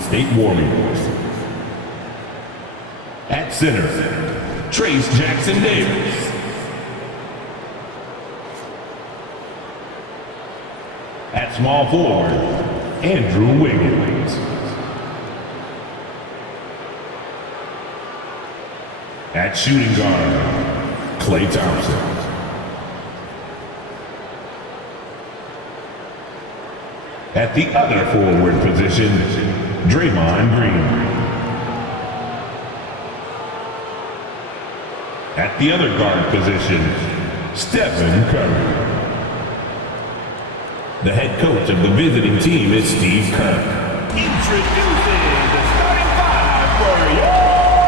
State Warriors. At center, Trace Jackson Davis. At small forward, Andrew Wiggins. At shooting guard, Klay Thompson. At the other forward position, Draymond Green. At the other guard position, Stephen Curry. The head coach of the visiting team is Steve Kerr. Introducing the starting five for your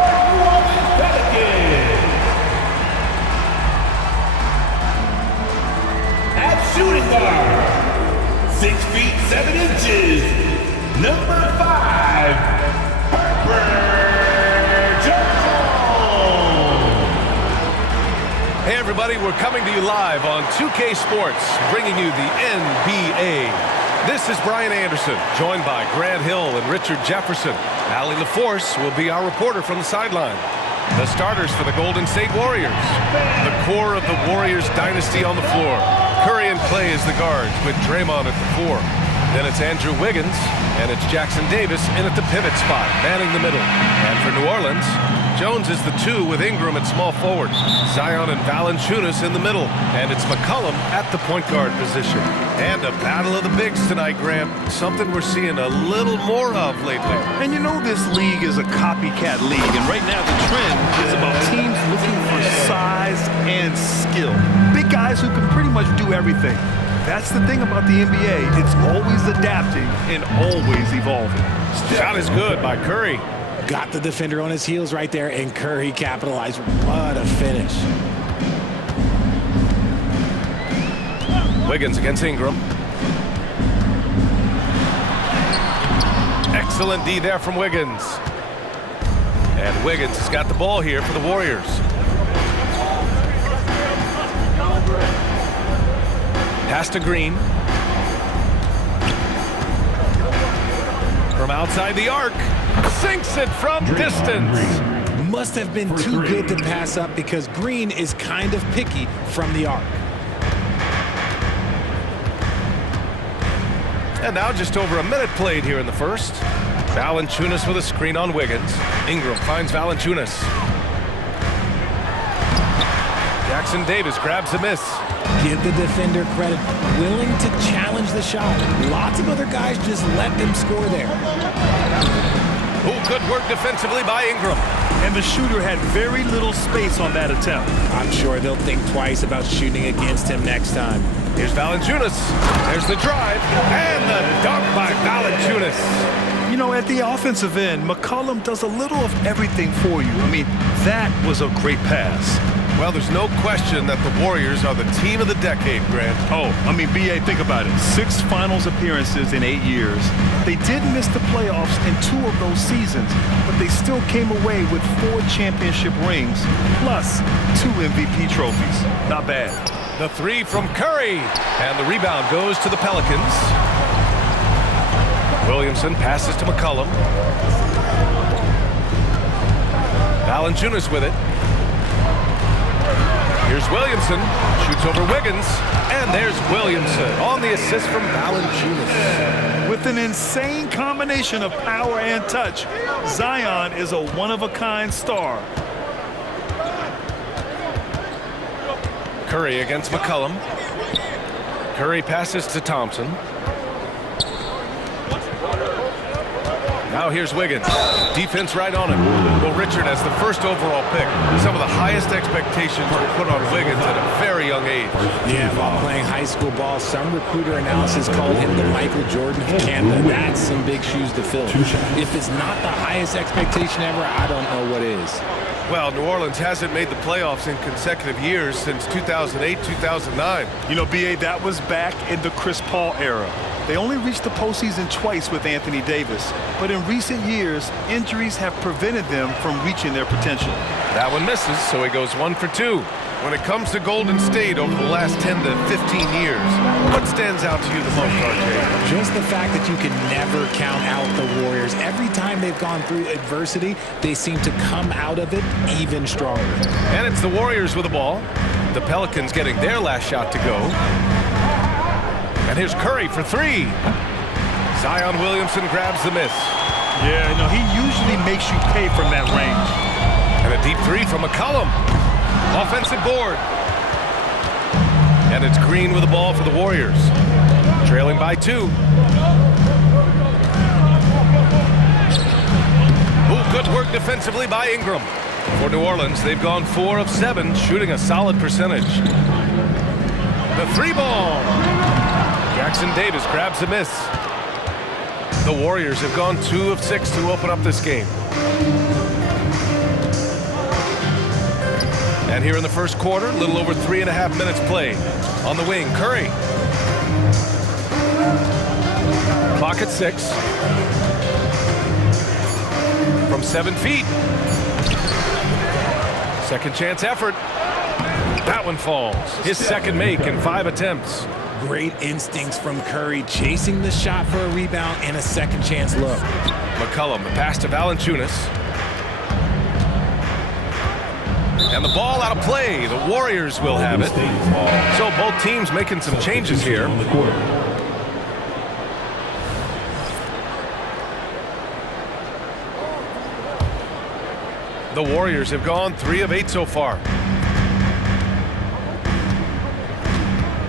New Orleans Pelicans. At shooting guard, 6 feet 7 inches, number 5, Herbert Jones. Hey everybody, we're coming to you live on 2K Sports, bringing you the NBA. This is Brian Anderson, joined by Grant Hill and Richard Jefferson. Allie LaForce will be our reporter from the sideline. The starters for the Golden State Warriors. The core of the Warriors dynasty on the floor. Curry and Klay as the guards, with Draymond at the 4. Then it's Andrew Wiggins, and it's Jackson Davis in at the pivot spot, manning the middle. And for New Orleans, Jones is the 2 with Ingram at small forward. Zion and Valanciunas in the middle. And it's McCollum at the point guard position. And a battle of the bigs tonight, Graham. Something we're seeing a little more of lately. And you know this league is a copycat league. And right now the trend is about teams looking for size and skill. Big guys who can pretty much do everything. That's the thing about the NBA. It's always adapting and always evolving. Shot is good by Curry. Got the defender on his heels right there, and Curry capitalized. What a finish. Wiggins against Ingram. Excellent D there from Wiggins. And Wiggins has got the ball here for the Warriors. Pass to Green. From outside the arc. Sinks it from distance. Must have been too good to pass up because Green is kind of picky from the arc. And now just over a minute played here in the first. Valanciunas with a screen on Wiggins. Ingram finds Valanciunas. Jackson Davis grabs a miss. Give the defender credit. Willing to challenge the shot. Lots of other guys just let them score there. Oh, good work defensively by Ingram. And the shooter had very little space on that attempt. I'm sure they'll think twice about shooting against him next time. Here's Valanciunas. There's the drive. And the dunk by Valanciunas. You know, at the offensive end, McCollum does a little of everything for you. I mean, that was a great pass. Well, there's no question that the Warriors are the team of the decade, Grant. Oh, I mean, B.A., think about it. 6 finals appearances in 8 years. They did miss the playoffs in 2 of those seasons, but they still came away with 4 championship rings, plus 2 MVP trophies. Not bad. The 3 from Curry. And the rebound goes to the Pelicans. Williamson passes to McCollum. Valanciunas with it. Here's Williamson, shoots over Wiggins, and there's Williamson on the assist from Valanciunas. With an insane combination of power and touch, Zion is a one-of-a-kind star. Curry against McCollum. Curry passes to Thompson. Now here's Wiggins. Defense right on him. Well, Richard, as the first overall pick, some of the highest expectations were put on Wiggins at a very young age. Yeah, while playing high school ball, some recruiter analysis called him the Michael Jordan of Canada. That's some big shoes to fill. If it's not the highest expectation ever, I don't know what is. Well, New Orleans hasn't made the playoffs in consecutive years since 2008, 2009. You know, B.A., that was back in the Chris Paul era. They only reached the postseason twice with Anthony Davis, but in recent years, injuries have prevented them from reaching their potential. That one misses, so he goes 1 for 2. When it comes to Golden State over the last 10 to 15 years, what stands out to you the most, RJ? Just the fact that you can never count out the Warriors. Every time they've gone through adversity, they seem to come out of it even stronger. And it's the Warriors with the ball. The Pelicans getting their last shot to go. And here's Curry for three. Zion Williamson grabs the miss. Yeah, no, he usually makes you pay from that range. And a deep three from McCollum. Offensive board. And it's Green with the ball for the Warriors. Trailing by 2. Ooh, good work defensively by Ingram. For New Orleans, they've gone 4 of 7, shooting a solid percentage. The 3-ball. Jackson Davis grabs the miss. The Warriors have gone 2 of 6 to open up this game. And here in the first quarter, a little over 3.5 minutes played. On the wing, Curry. Clock at 6. From 7 feet. Second chance effort. That one falls. His second make in 5 attempts. Great instincts from Curry, chasing the shot for a rebound and a second chance look. McCollum, the pass to Valanciunas. And the ball out of play. The Warriors will have it. So both teams making some changes here. The Warriors have gone 3 of 8 so far.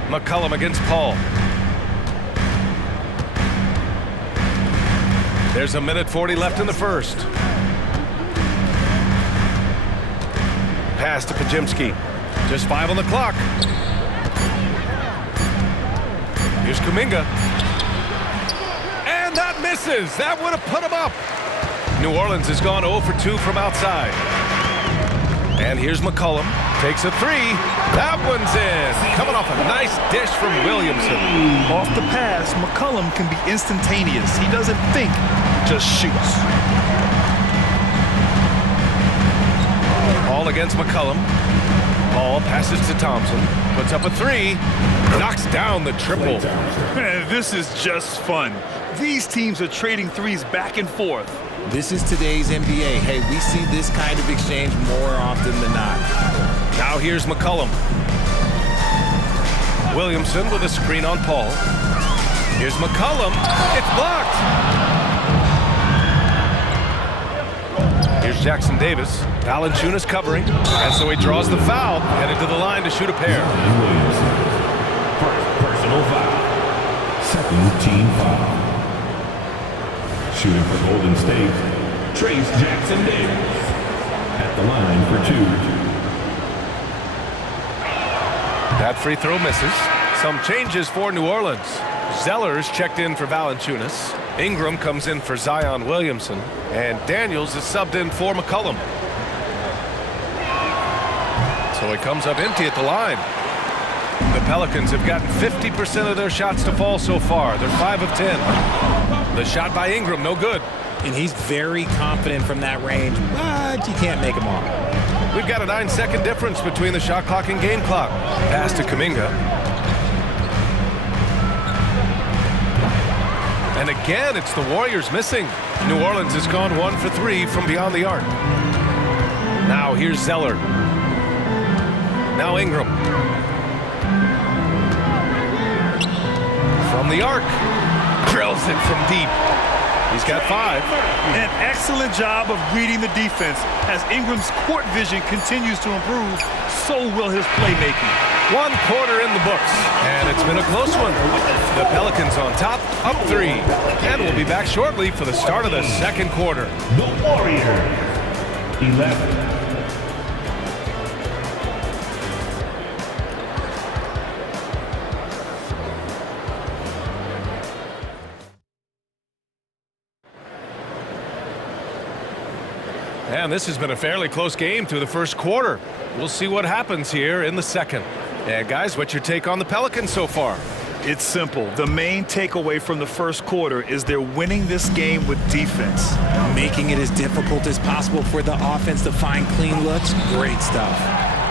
McCollum against Paul. There's a minute 40 left in the first. Pass to Pajimski. Just 5 on the clock. Here's Kuminga. And that misses. That would have put him up. New Orleans has gone 0 for 2 from outside. And here's McCollum. Takes a 3. That one's in. Coming off a nice dish from Williamson. Off the pass, McCollum can be instantaneous. He doesn't think, just shoots. Paul against McCollum. Paul passes to Thompson. Puts up a 3. Knocks down the triple. Man, this is just fun. These teams are trading threes back and forth. This is today's NBA. Hey, we see this kind of exchange more often than not. Now here's McCollum. Williamson with a screen on Paul. Here's McCollum. It's blocked. Here's Jackson Davis. Valanciunas covering. And so he draws the foul. Headed to the line to shoot a pair. First personal foul. Second team foul. Shooting for Golden State, Trace Jackson Davis at the line for 2. That free throw misses. Some changes for New Orleans. Zeller's checked in for Valanciunas. Ingram comes in for Zion Williamson. And Daniels is subbed in for McCollum. So he comes up empty at the line. The Pelicans have gotten 50% of their shots to fall so far. They're 5 of 10. The shot by Ingram, no good. And he's very confident from that range, but you can't make him all. We've got a 9-second difference between the shot clock and game clock. Pass to Kuminga. And again, it's the Warriors missing. New Orleans has gone 1 for 3 from beyond the arc. Now here's Zeller. Now Ingram. From the arc. Drills it from deep. He's got 5. An excellent job of reading the defense. As Ingram's court vision continues to improve, so will his playmaking. 1 quarter in the books, and it's been a close one. The Pelicans on top, up 3. And we'll be back shortly for the start of the second quarter. The Warriors, 11. And this has been a fairly close game through the first quarter. We'll see what happens here in the second. And guys, what's your take on the Pelicans so far? It's simple. The main takeaway from the first quarter is they're winning this game with defense. Making it as difficult as possible for the offense to find clean looks. Great stuff.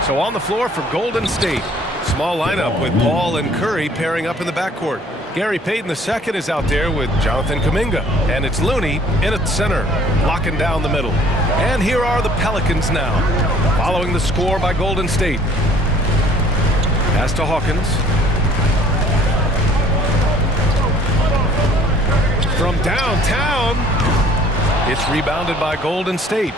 So on the floor for Golden State. Small lineup with Paul and Curry pairing up in the backcourt. Gary Payton II is out there with Jonathan Kuminga. And it's Looney in at center, locking down the middle. And here are the Pelicans now, following the score by Golden State. Pass to Hawkins. From downtown, it's rebounded by Golden State.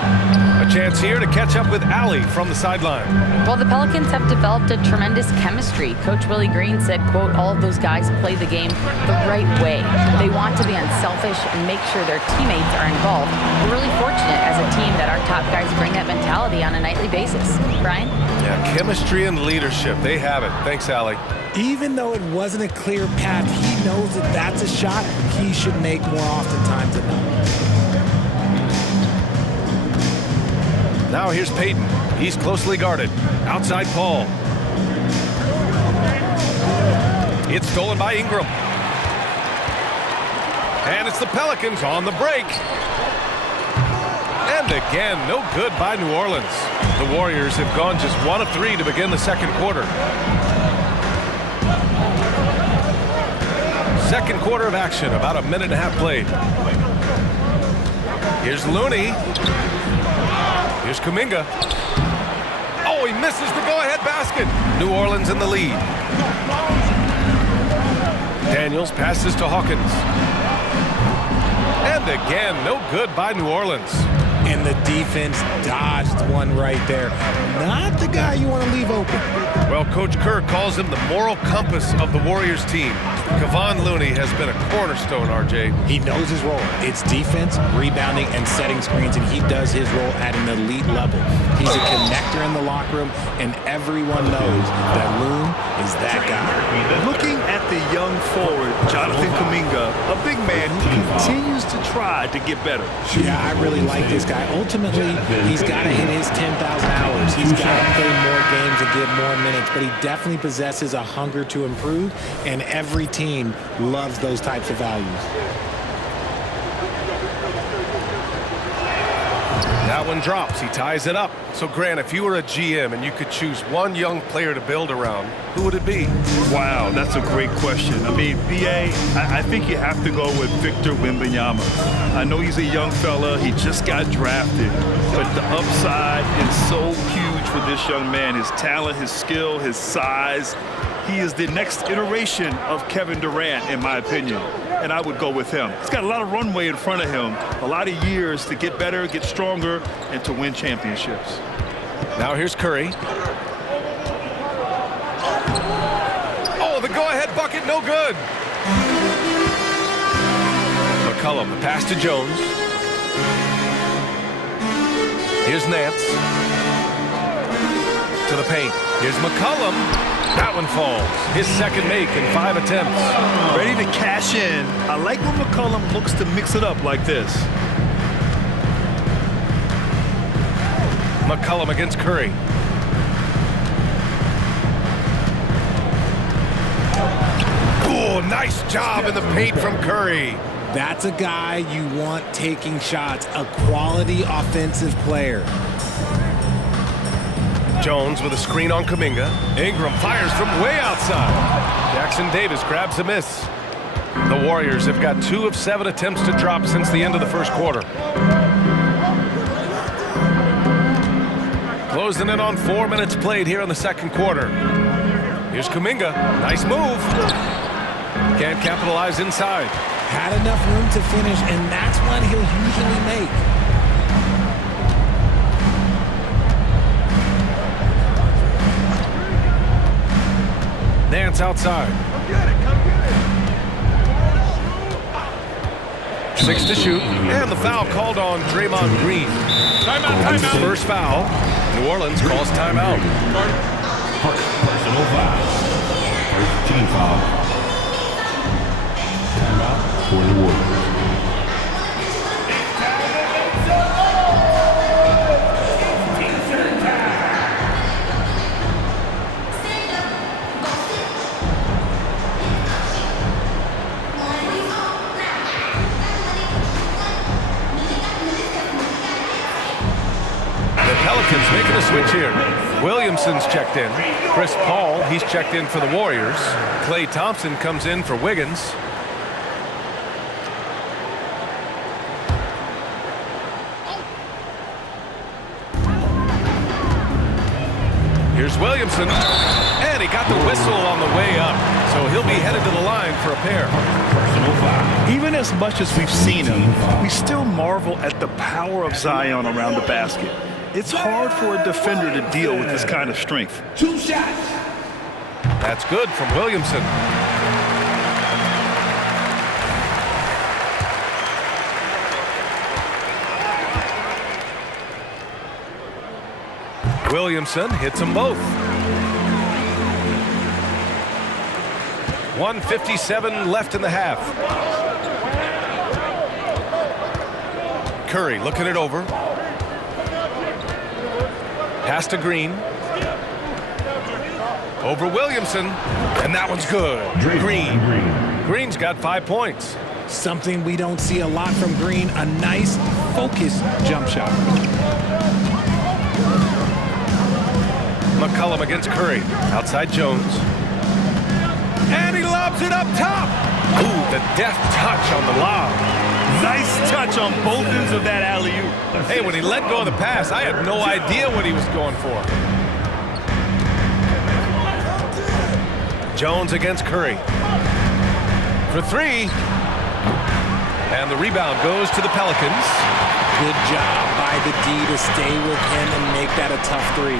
A chance here to catch up with Allie from the sideline. Well, the Pelicans have developed a tremendous chemistry. Coach Willie Green said, quote, all of those guys play the game the right way. They want to be unselfish and make sure their teammates are involved. We're really fortunate as a team that our top guys bring that mentality on a nightly basis. Brian? Yeah, chemistry and leadership. They have it. Thanks, Allie. Even though it wasn't a clear path, he knows that that's a shot he should make more oftentimes than not. Now here's Payton. He's closely guarded. Outside Paul. It's stolen by Ingram. And it's the Pelicans on the break. And again, no good by New Orleans. The Warriors have gone just 1 of 3 to begin the second quarter. Second quarter of action, about a minute and a half played. Here's Looney. Here's Kuminga. Oh, he misses the go-ahead basket. New Orleans in the lead. Daniels passes to Hawkins. And again, no good by New Orleans. And the defense dodged one right there. Not the guy you want to leave open. Well, Coach Kerr calls him the moral compass of the Warriors team. Kevon Looney has been a cornerstone, RJ. He knows his role. It's defense, rebounding, and setting screens, and he does his role at an elite level. He's a connector in the locker room, and everyone knows that Loon is that guy. Looking at the young forward, Jonathan Kuminga, a big man who continues to try to get better. Yeah, I really like this guy. Ultimately, he's got to hit his 10,000 hours. He's got to play more games and get more minutes, but he definitely possesses a hunger to improve, and every team loves those types of values. That one drops. He ties it up. So, Grant, if you were a GM and you could choose one young player to build around, who would it be? Wow, that's a great question. I mean, BA, I think you have to go with Victor Wembanyama. I know he's a young fella. He just got drafted. But the upside is so huge for this young man. His talent, his skill, his size. He is the next iteration of Kevin Durant, in my opinion. And I would go with him. He's got a lot of runway in front of him, a lot of years to get better, get stronger, and to win championships. Now here's Curry. Oh, the go-ahead bucket, no good. McCollum, the pass to Jones. Here's Nance. To the paint. Here's McCollum. That one falls. His second make in 5 attempts. Ready to cash in. I like when McCollum looks to mix it up like this. McCollum against Curry. Oh, nice job in the paint from Curry. That's a guy you want taking shots, a quality offensive player. Jones with a screen on Kuminga. Ingram fires from way outside. Jackson Davis grabs a miss. The Warriors have got 2 of 7 attempts to drop since the end of the first quarter. Closing in on 4 minutes played here in the second quarter. Here's Kuminga. Nice move. Can't capitalize inside. Had enough room to finish, and that's one he'll usually make. Nance outside. 6 to shoot. And the foul called on Draymond Green. That's his first foul. New Orleans calls timeout. Personal foul. First team foul. Timeout for the Warriors. Pelicans making a switch here. Williamson's checked in. Chris Paul, he's checked in for the Warriors. Klay Thompson comes in for Wiggins. Here's Williamson, and he got the whistle on the way up, so he'll be headed to the line for a pair. Personal foul. Even as much as we've seen him, we still marvel at the power of Zion around the basket. It's hard for a defender to deal with this kind of strength. 2 shots. That's good from Williamson. Williamson hits them both. 1:57 left in the half. Curry looking it over. Pass to Green. Over Williamson, and that one's good. Green. Green's got 5 points. Something we don't see a lot from Green, a nice, focused jump shot. McCollum against Curry. Outside Jones. And he lobs it up top. Ooh, the deft touch on the lob. Nice touch on both ends of that alley-oop. Hey, when he let go of the pass, I had no idea what he was going for. Jones against Curry. For 3. And the rebound goes to the Pelicans. Good job by the D to stay with him and make that a tough 3.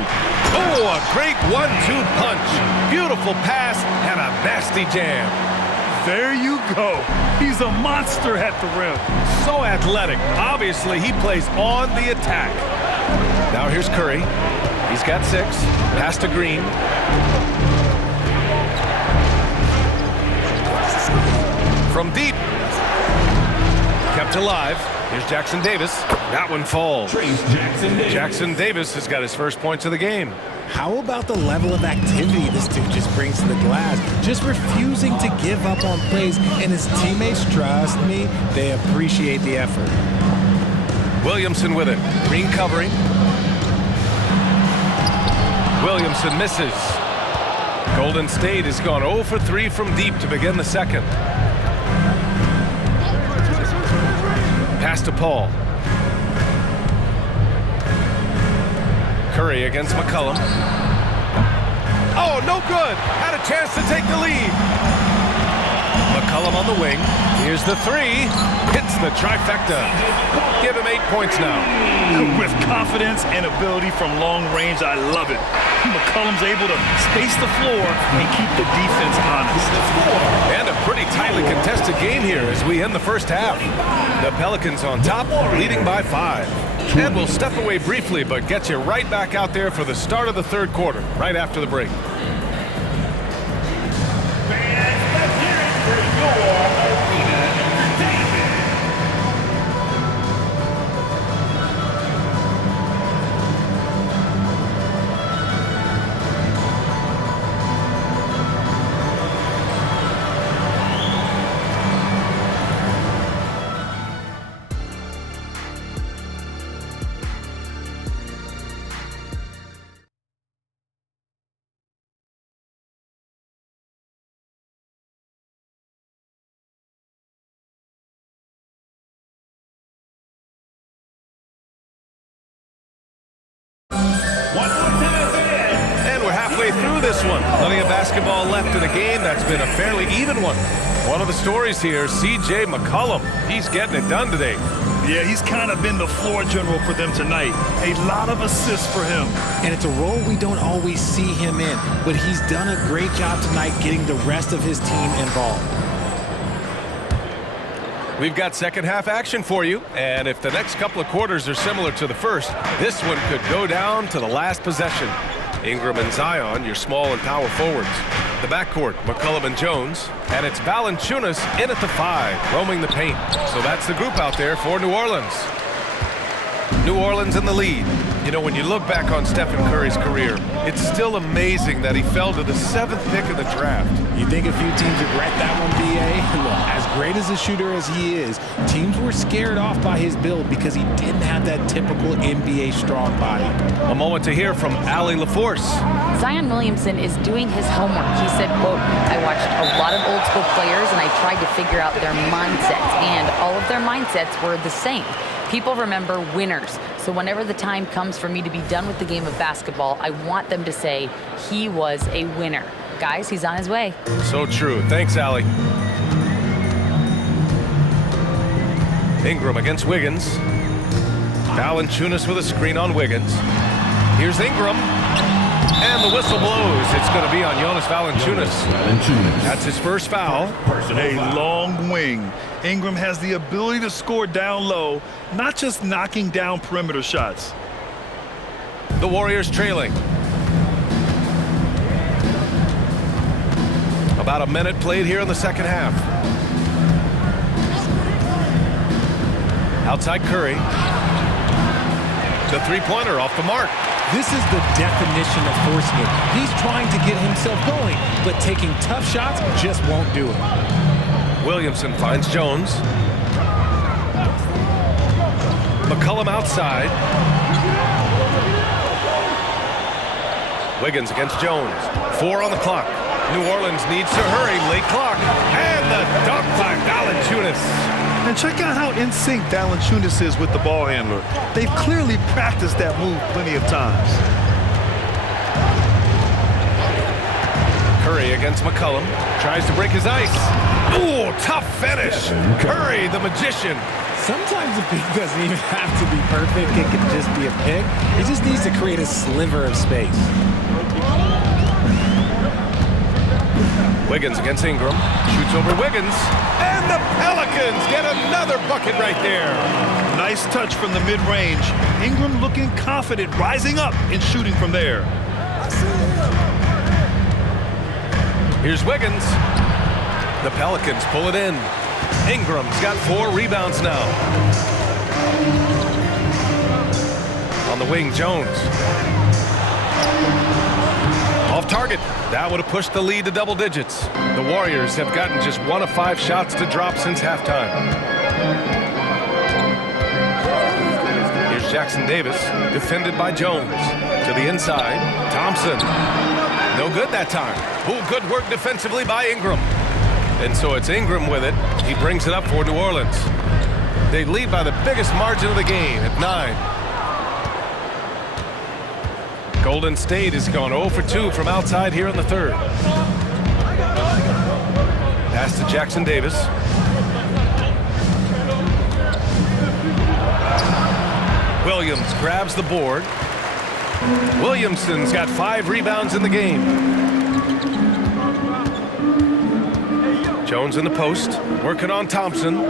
Oh, a great 1-2 punch. Beautiful pass and a nasty jam. There you go. He's a monster at the rim. So athletic. Obviously, he plays on the attack. Now here's Curry. He's got 6. Pass to Green. From deep. Kept alive. Here's Jackson Davis. That one falls. Jackson Davis has got his first points of the game. How about the level of activity this dude just brings to the glass? Just refusing to give up on plays, and his teammates, trust me, they appreciate the effort. Williamson with it. Green covering. Williamson misses. Golden State has gone 0 for 3 from deep to begin the second. Pass to Paul. Curry against McCollum. Oh, no good. Had a chance to take the lead. McCollum on the wing. Here's the 3. Hits the trifecta. Give him 8 points now. With confidence and ability from long range, I love it. McCollum's able to space the floor and keep the defense honest. And a pretty tightly contested game here as we end the first half. The Pelicans on top, leading by 5. And we'll step away briefly, but get you right back out there for the start of the third quarter, right after the break. Fans, let's hear it for your arena entertainment. And we're halfway through this one. Plenty of basketball left in a game that's been a fairly even one. One of the stories here, C.J. McCollum. He's getting it done today. Yeah, he's kind of been the floor general for them tonight. A lot of assists for him. And it's a role we don't always see him in, but he's done a great job tonight getting the rest of his team involved. We've got second half action for you, and if the next couple of quarters are similar to the first, this one could go down to the last possession. Ingram and Zion, your small and power forwards. The backcourt, McCollum and Jones, and it's Valanciunas in at the 5, roaming the paint. So that's the group out there for New Orleans. New Orleans in the lead. You know, when you look back on Stephen Curry's career, it's still amazing that he fell to the 7th pick of the draft. You think a few teams regret that one, B.A.? Look, as great as a shooter as he is, teams were scared off by his build because he didn't have that typical NBA strong body. A moment to hear from Allie LaForce. Zion Williamson is doing his homework. He said, quote, I watched a lot of old school players and I tried to figure out their mindsets, and all of their mindsets were the same. People remember winners. So whenever the time comes for me to be done with the game of basketball, I want them to say he was a winner. Guys, he's on his way. So true. Thanks, Allie. Ingram against Wiggins. Valanciunas with a screen on Wiggins. Here's Ingram. And the whistle blows. It's going to be on Jonas Valanciunas. That's his first foul. A long wing. Ingram has the ability to score down low, not just knocking down perimeter shots. The Warriors trailing. About a minute played here in the second half. Outside Curry. The three-pointer off the mark. This is the definition of forcing it. He's trying to get himself going, but taking tough shots just won't do it. Williamson finds Jones. McCollum outside. Wiggins against Jones. 4 on the clock. New Orleans needs to hurry. Late clock. And the dunk by Valanciunas. And check out how in sync Valanciunas is with the ball handler. They've clearly practiced that move plenty of times. Curry against McCollum. Tries to break his ice. Ooh, tough finish. Curry, the magician. Sometimes the pick doesn't even have to be perfect. It can just be a pick. He just needs to create a sliver of space. Wiggins against Ingram. Shoots over Wiggins. And the Pelicans get another bucket right there. Nice touch from the mid-range. Ingram looking confident, rising up and shooting from there. Here's Wiggins. The Pelicans pull it in. Ingram's got 4 rebounds now. On the wing, Jones. Off target. That would have pushed the lead to double digits. The Warriors have gotten just 1 of 5 shots to drop since halftime. Here's Jackson Davis, defended by Jones. To the inside, Thompson. No good that time. Ooh, good work defensively by Ingram. And so it's Ingram with it. He brings it up for New Orleans. They lead by the biggest margin of the game at 9. Golden State has gone 0 for 2 from outside here in the third. Pass to Jackson Davis. Williams grabs the board. Williamson's got 5 rebounds in the game. Jones in the post, working on Thompson.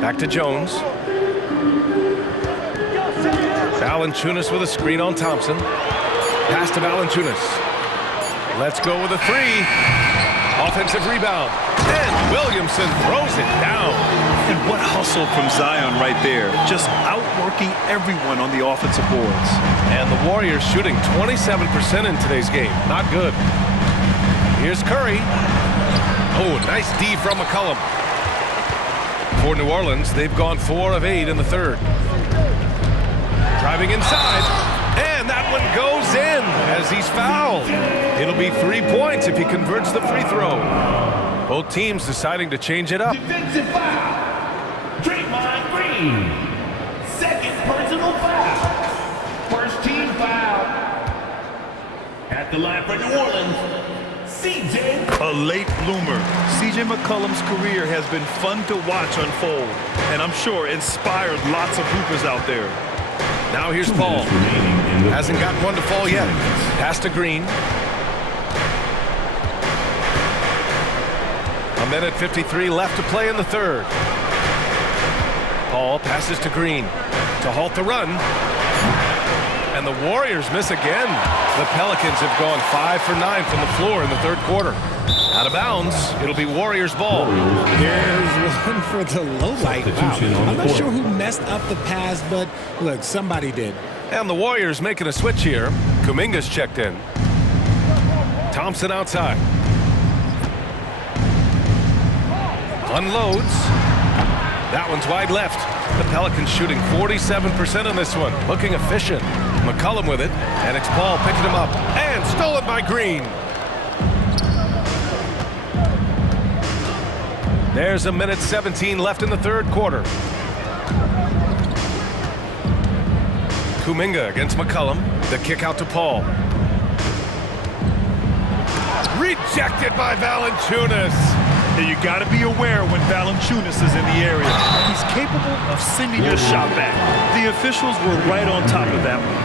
Back to Jones. Valanciunas with a screen on Thompson. Pass to Valanciunas. Let's go with a 3. Offensive rebound. And Williamson throws it down. And what hustle from Zion right there. Just outworking everyone on the offensive boards. And the Warriors shooting 27% in today's game. Not good. Here's Curry. Oh, nice D from McCollum. For New Orleans, they've gone 4 of 8 in the third. Driving inside, and that one goes in as he's fouled. It'll be 3 points if he converts the free throw. Both teams deciding to change it up. Defensive foul. Draymond Green. Second personal foul. First team foul. At the line for New Orleans, CJ. A late bloomer. CJ McCollum's career has been fun to watch unfold, and I'm sure inspired lots of hoopers out there. Now here's Paul. Hasn't got one to fall yet. Pass to Green. A minute 53 left to play in the third. Paul passes to Green to halt the run. And the Warriors miss again. The Pelicans have gone 5 for 9 from the floor in the third quarter. Out of bounds, it'll be Warriors ball. There's going for the low light. Wow. I'm not sure who messed up the pass, but look, somebody did. And the Warriors making a switch here. Kuminga's checked in. Thompson outside. Unloads. That one's wide left. The Pelicans shooting 47% on this one. Looking efficient. McCollum with it. And it's Paul picking him up. And stolen by Green. There's 1:17 left in the third quarter. Kuminga against McCollum. The kick out to Paul. Rejected by Valanciunas. You got to be aware when Valanciunas is in the area. He's capable of sending your shot back. The officials were right on top of that one.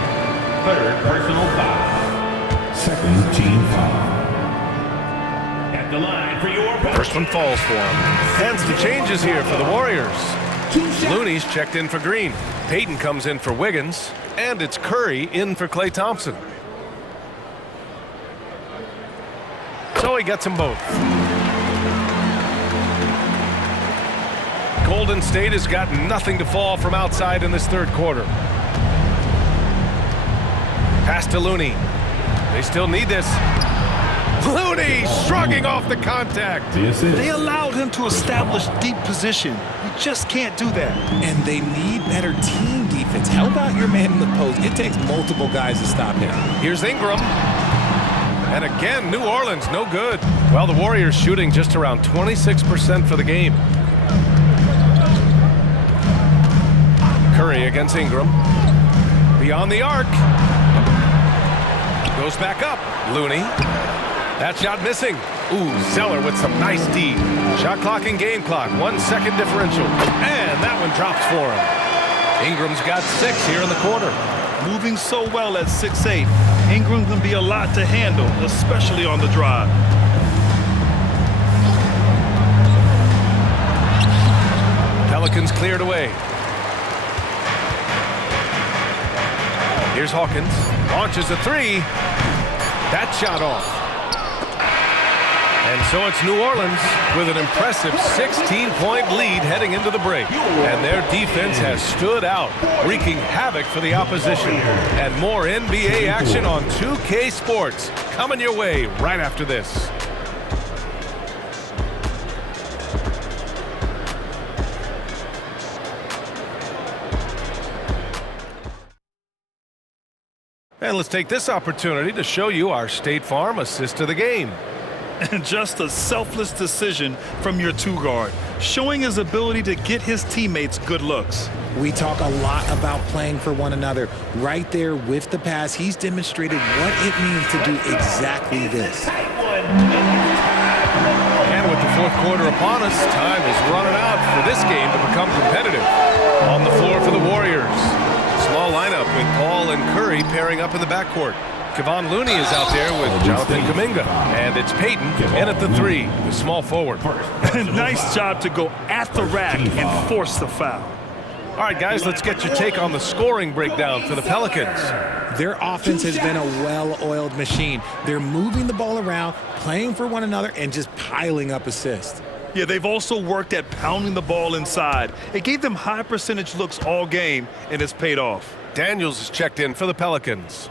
Third personal foul. Second team foul. At the line for your First one falls for him. Hence the changes here for the Warriors. Looney's checked in for Green. Payton comes in for Wiggins. And it's Curry in for Klay Thompson. So he gets them both. Golden State has got nothing to fall from outside in this third quarter. Pass to Looney. They still need this. Looney shrugging off the contact. They allowed him to establish deep position. You just can't do that. And they need better team defense. Help out your man in the post. It takes multiple guys to stop him. Here's Ingram. And again, New Orleans, no good. Well, the Warriors shooting just around 26% for the game. Curry against Ingram. Beyond the arc. Goes back up. Looney. That shot missing. Ooh, Zeller with some nice D. Shot clock and game clock. 1 second differential. And that one drops for him. Ingram's got 6 here in the quarter. Moving so well at 6'8". Ingram can be a lot to handle, especially on the drive. Pelicans cleared away. Here's Hawkins. Launches a 3. That shot off. And so it's New Orleans with an impressive 16-point lead heading into the break. And their defense has stood out, wreaking havoc for the opposition. And more NBA action on 2K Sports coming your way right after this. And let's take this opportunity to show you our State Farm assist to the game. And just a selfless decision from your two-guard, showing his ability to get his teammates good looks. We talk a lot about playing for one another. Right there with the pass, he's demonstrated what it means to do exactly this. And with the fourth quarter upon us, time is running out for this game to become competitive. On the floor for the Warriors. Small lineup with Paul and Curry pairing up in the backcourt. Kevon Looney is out there with Jonathan Kuminga. And it's Payton in at the 3, the small forward. Nice job to go at the rack and force the foul. All right, guys, let's get your take on the scoring breakdown for the Pelicans. Their offense has been a well-oiled machine. They're moving the ball around, playing for one another, and just piling up assists. Yeah, they've also worked at pounding the ball inside. It gave them high percentage looks all game, and it's paid off. Daniels is checked in for the Pelicans.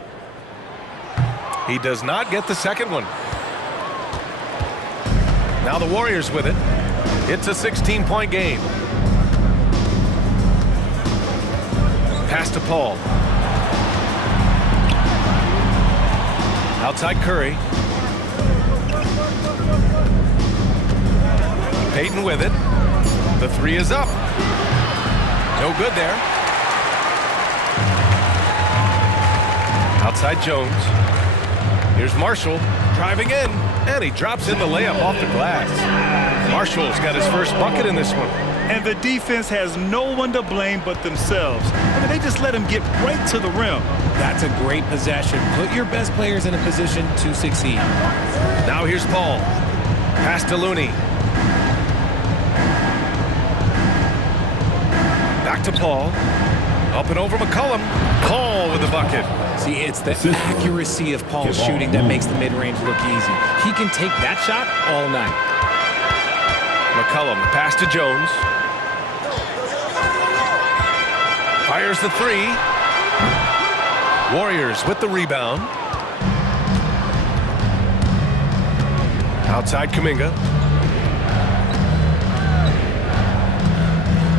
He does not get the second one. Now the Warriors with it. It's a 16-point game. Pass to Paul. Outside Curry. Payton with it. The 3 is up. No good there. Outside Jones. Here's Marshall driving in, and he drops in the layup off the glass. Marshall's got his first bucket in this one. And the defense has no one to blame but themselves. I mean, they just let him get right to the rim. That's a great possession. Put your best players in a position to succeed. Now here's Paul. Pass to Looney. Back to Paul. Up and over McCollum. Paul with the bucket. See, it's the accuracy of Paul's shooting that makes the mid-range look easy. He can take that shot all night. McCollum, pass to Jones. Fires the three. Warriors with the rebound. Outside Kuminga.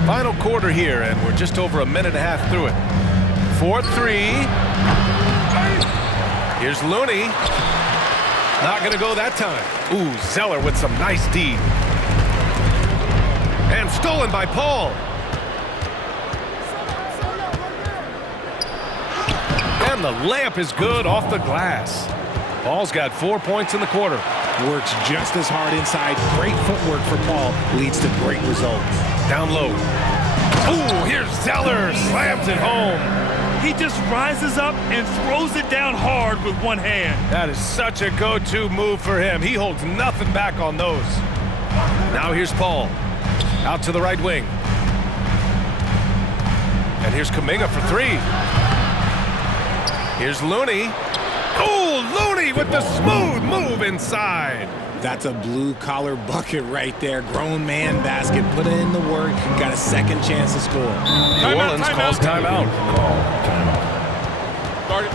Final quarter here, and we're just over a minute and a half through it. 4-3. Here's Looney. Not going to go that time. Ooh, Zeller with some nice D. And stolen by Paul. And the layup is good off the glass. Paul's got 4 points in the quarter. Works just as hard inside. Great footwork for Paul. Leads to great results. Down low. Ooh, here's Zeller. Slams it home. He just rises up and throws it down hard with one hand. That is such a go-to move for him. He holds nothing back on those. Now here's Paul. Out to the right wing. And here's Kuminga for three. Here's Looney. Oh, Looney with the smooth move inside. That's a blue-collar bucket right there. Grown man basket. Put in the work. Got a second chance to score. New Orleans calls timeout. Start it.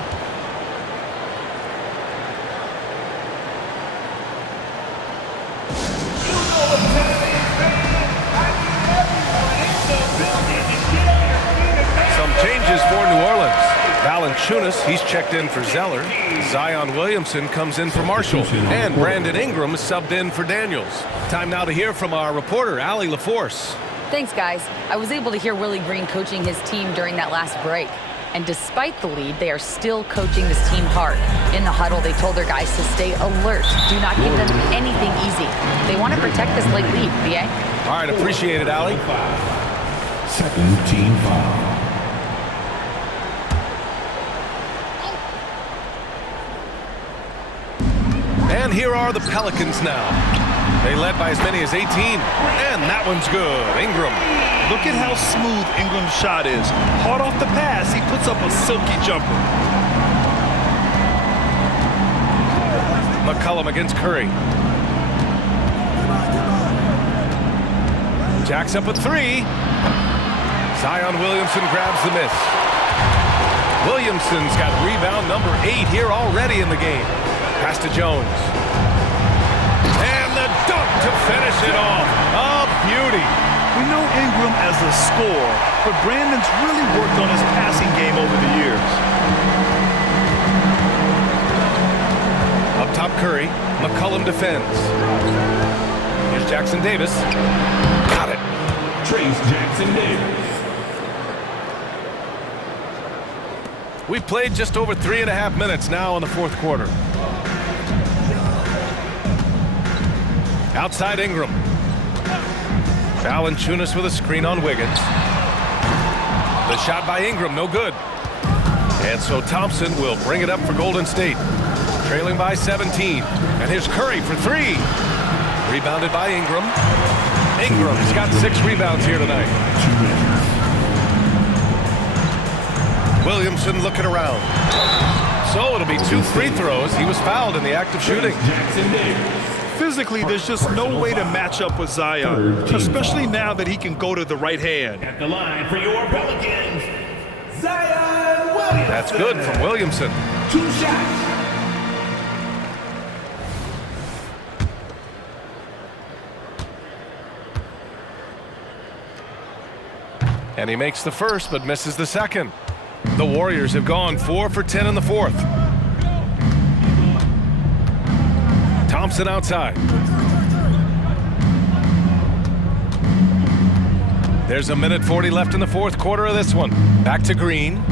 Some changes for New Orleans. Valanciunas, he's checked in for Zeller. Zion Williamson comes in for Marshall. And Brandon Ingram is subbed in for Daniels. Time now to hear from our reporter, Allie LaForce. Thanks, guys. I was able to hear Willie Green coaching his team during that last break. And despite the lead, they are still coaching this team hard. In the huddle, they told their guys to stay alert. Do not give them anything easy. They want to protect this late lead, BA. All right, appreciate it, Allie. Second team foul. And here are the Pelicans now. They led by as many as 18. And that one's good. Ingram. Look at how smooth Ingram's shot is. Hard off the pass, he puts up a silky jumper. McCollum against Curry. Jacks up a three. Zion Williamson grabs the miss. Williamson's got rebound number 8 here already in the game. Pass to Jones. And the dunk to finish it off. A beauty. We know Ingram as a scorer, but Brandon's really worked on his passing game over the years. Up top Curry. McCollum defends. Here's Jackson Davis. Got it. Trace Jackson Davis. We've played just over 3.5 minutes now in the fourth quarter. Outside Ingram. Valanciunas with a screen on Wiggins. The shot by Ingram, no good. And so Thompson will bring it up for Golden State. Trailing by 17. And here's Curry for three. Rebounded by Ingram. Ingram's got 6 rebounds here tonight. Williamson looking around. So it'll be 2 free throws. He was fouled in the act of shooting. Jackson Davis. Physically, there's just no way to match up with Zion, especially now that he can go to the right hand. At the line for your Pelicans, Zion Williamson. That's good from Williamson. 2 shots. And he makes the first, but misses the second. The Warriors have gone 4 for 10 in the fourth. Thompson outside. There's 1:40 left in the fourth quarter of this one. Back to Green.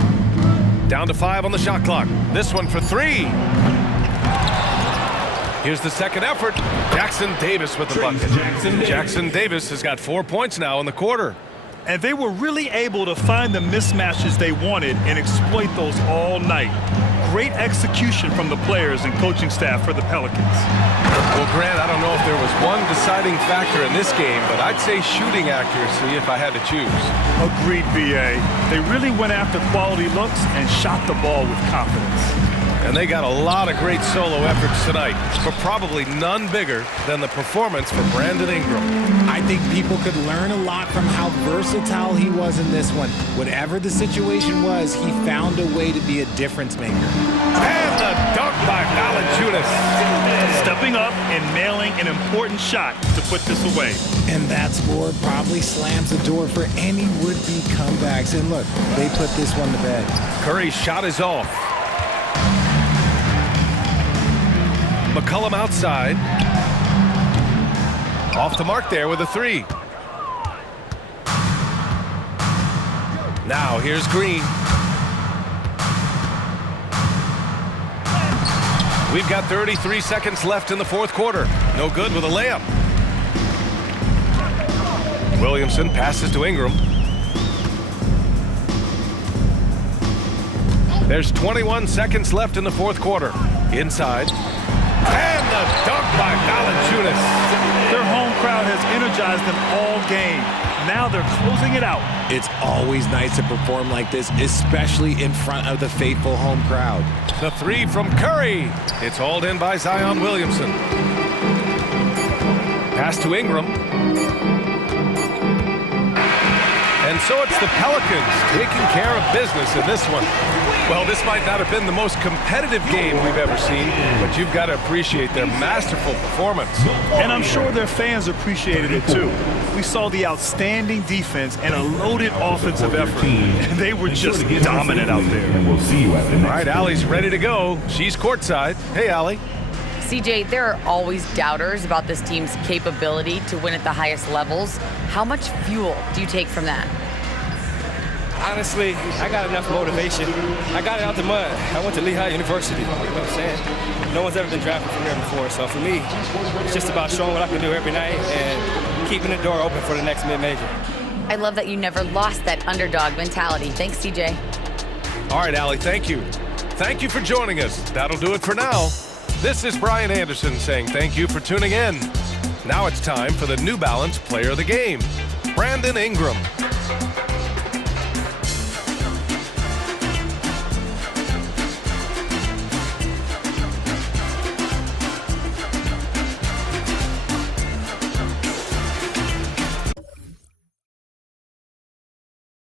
Down to 5 on the shot clock. This one for 3. Here's the second effort. Jackson Davis with the bucket. Jackson Davis has got 4 points now in the quarter. And they were really able to find the mismatches they wanted and exploit those all night. Great execution from the players and coaching staff for the Pelicans. Well, Grant, I don't know if there was one deciding factor in this game, but I'd say shooting accuracy if I had to choose. Agreed, BA. They really went after quality looks and shot the ball with confidence. And they got a lot of great solo efforts tonight, but probably none bigger than the performance from Brandon Ingram. I think people could learn a lot from how versatile he was in this one. Whatever the situation was, he found a way to be a difference maker. And the dunk by Valanciunas. Stepping up and nailing an important shot to put this away. And that score probably slams the door for any would-be comebacks. And look, they put this one to bed. Curry's shot is off. McCollum outside. Off the mark there with a three. Now here's Green. We've got 33 seconds left in the fourth quarter. No good with a layup. Williamson passes to Ingram. There's 21 seconds left in the fourth quarter. Inside. And the dunk by Valanciunas. Their home crowd has energized them all game. Now they're closing it out. It's always nice to perform like this, especially in front of the faithful home crowd. The three from Curry. It's hauled in by Zion Williamson. Pass to Ingram. And so it's the Pelicans taking care of business in this one. Well, this might not have been the most competitive game we've ever seen, but you've got to appreciate their masterful performance. And I'm sure their fans appreciated it too. We saw the outstanding defense and a loaded offensive effort. And they were just dominant out there. And we'll see you at the next. All right, Allie's ready to go. She's courtside. Hey, Allie. CJ, there are always doubters about this team's capability to win at the highest levels. How much fuel do you take from that? Honestly, I got enough motivation. I got it out the mud. I went to Lehigh University, you know what I'm saying? No one's ever been drafted from there before, so for me, it's just about showing what I can do every night and keeping the door open for the next mid-major. I love that you never lost that underdog mentality. Thanks, CJ. All right, Allie, thank you. Thank you for joining us. That'll do it for now. This is Brian Anderson saying thank you for tuning in. Now it's time for the New Balance Player of the Game, Brandon Ingram.